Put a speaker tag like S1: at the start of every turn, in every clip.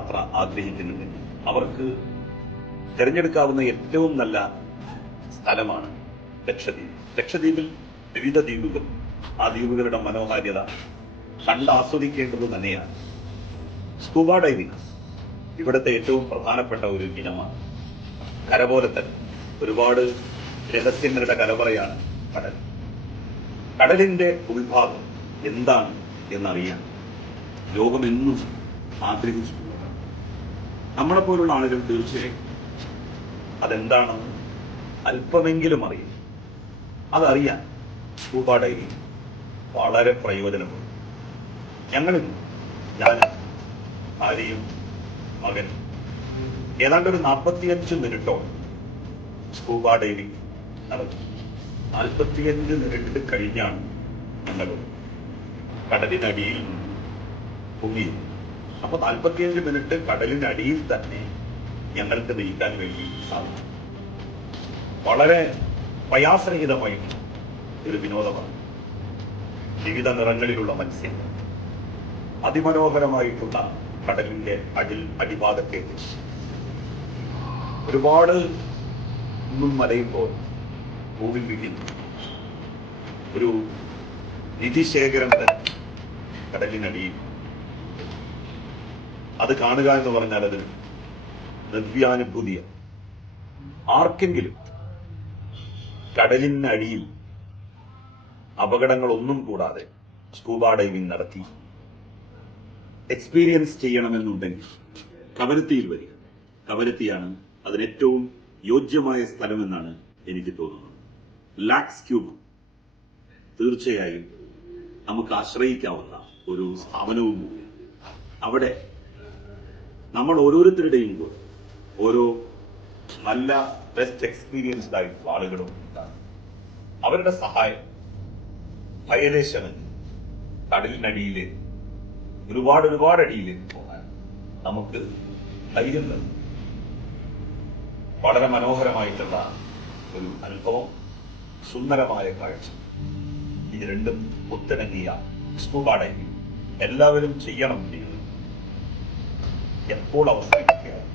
S1: യാത്ര ആഗ്രഹിക്കുന്നുണ്ട് അവർക്ക് തിരഞ്ഞെടുക്കാവുന്ന ഏറ്റവും നല്ല സ്ഥലമാണ് ലക്ഷദ്വീപ്. ലക്ഷദ്വീപിൽ വിവിധ ദ്വീപുകൾ ആ ദ്വീപുകളുടെ മനോഹാരിത കണ്ടാസ്വദിക്കേണ്ടത് തന്നെയാണ്. സ്കൂബ ഡൈവിംഗ് ഇവിടുത്തെ ഏറ്റവും പ്രധാനപ്പെട്ട ഒരു ഇനമാണ്. കര പോലെ തന്നെ ഒരുപാട് രഹസ്യങ്ങളുടെ കലവറയാണ് കടൽ. കടലിന്റെ ഉൾഭാഗം എന്താണ് എന്നറിയാൻ ലോകമെന്നും ആഗ്രഹിച്ചിട്ടുള്ളതാണ് നമ്മളെപ്പോലുള്ള ആളുകൾ തീർച്ചയായും അതെന്താണെന്ന് അല്പമെങ്കിലും അറിയും. അതറിയാൻ സ്കൂബ വളരെ പ്രയോജനപ്പെടും ഞങ്ങളിൽ ഞാൻ ഭാര്യയും മകൻ ഏതാണ്ട് ഒരു നാൽപ്പത്തിയഞ്ച് മിനിറ്റോളം സ്കൂബ ഡൈവിംഗ് നടത്തി നാൽപ്പത്തിയഞ്ച് മിനിറ്റ് കഴിഞ്ഞാണ് ഞങ്ങൾ കടലിനടിയിൽ ഭൂമിയിൽ അപ്പൊ നാൽപ്പത്തിയഞ്ച് മിനിറ്റ് കടലിനടിയിൽ തന്നെ ഞങ്ങൾക്ക് നീക്കാൻ വേണ്ടി സാധിച്ചു വളരെ പ്രയാസരഹിതമായി ഒരു വിനോദമാണ്. വിവിധ നിറങ്ങളിലുള്ള മത്സ്യങ്ങൾ. അതിമനോഹരമായിട്ടുള്ള കടലിന്റെ അടിൽ അടിഭാഗത്തേക്ക്. ഒരുപാട് ഒന്നും മലയുമ്പോൾ ഭൂമി വീഴുന്നു. ഒരു നിധിശേഖരം തന്നെ കടലിനടിയിൽ അത് കാണുക എന്ന് പറഞ്ഞാൽ അതിന് ദിവ്യാനുഭൂതിയാണ് ആർക്കെങ്കിലും കടലിനടിയിൽ അപകടങ്ങളൊന്നും കൂടാതെ സ്കൂബ ഡൈവിംഗ് നടത്തി എക്സ്പീരിയൻസ് ചെയ്യണമെന്നുണ്ടെങ്കിൽ കവരത്തിയിൽ വരിക. കവരത്തിയാണ് അതിന് ഏറ്റവും യോജ്യമായ സ്ഥലമെന്നാണ് എനിക്ക് തോന്നുന്നത്. ലാക്സ് ക്യൂബ് തീർച്ചയായും നമുക്ക് ആശ്രയിക്കാവുന്ന ഒരു സ്ഥാപനവും അവിടെ നമ്മൾ ഓരോരുത്തരുടെയും കൂടെ ഓരോ നല്ല ബെസ്റ്റ് എക്സ്പീരിയൻസ്ഡ് ആയിട്ടുള്ള ആളുകളും ഉണ്ടാകും. അവരുടെ സഹായം ഭയദേശമെന്ന് കടലിനടിയിൽ ഒരുപാട് ഒരുപാട് അടിയിലേക്ക് പോകാൻ നമുക്ക് ധൈര്യം നൽകും വളരെ മനോഹരമായിട്ടുള്ള ഒരു അനുഭവം സുന്ദരമായ കാഴ്ച. ഇത് രണ്ടും ഒത്തിണങ്ങിയ സ്കൂബ ഡൈവിംഗ് എല്ലാവരും ചെയ്യണം ചെയ്യണം എപ്പോൾ അവസരം കിട്ടിയാലും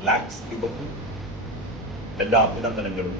S1: ലാക്സ് രൂപത്തിൽ എല്ലാ അഭിനന്ദനങ്ങളും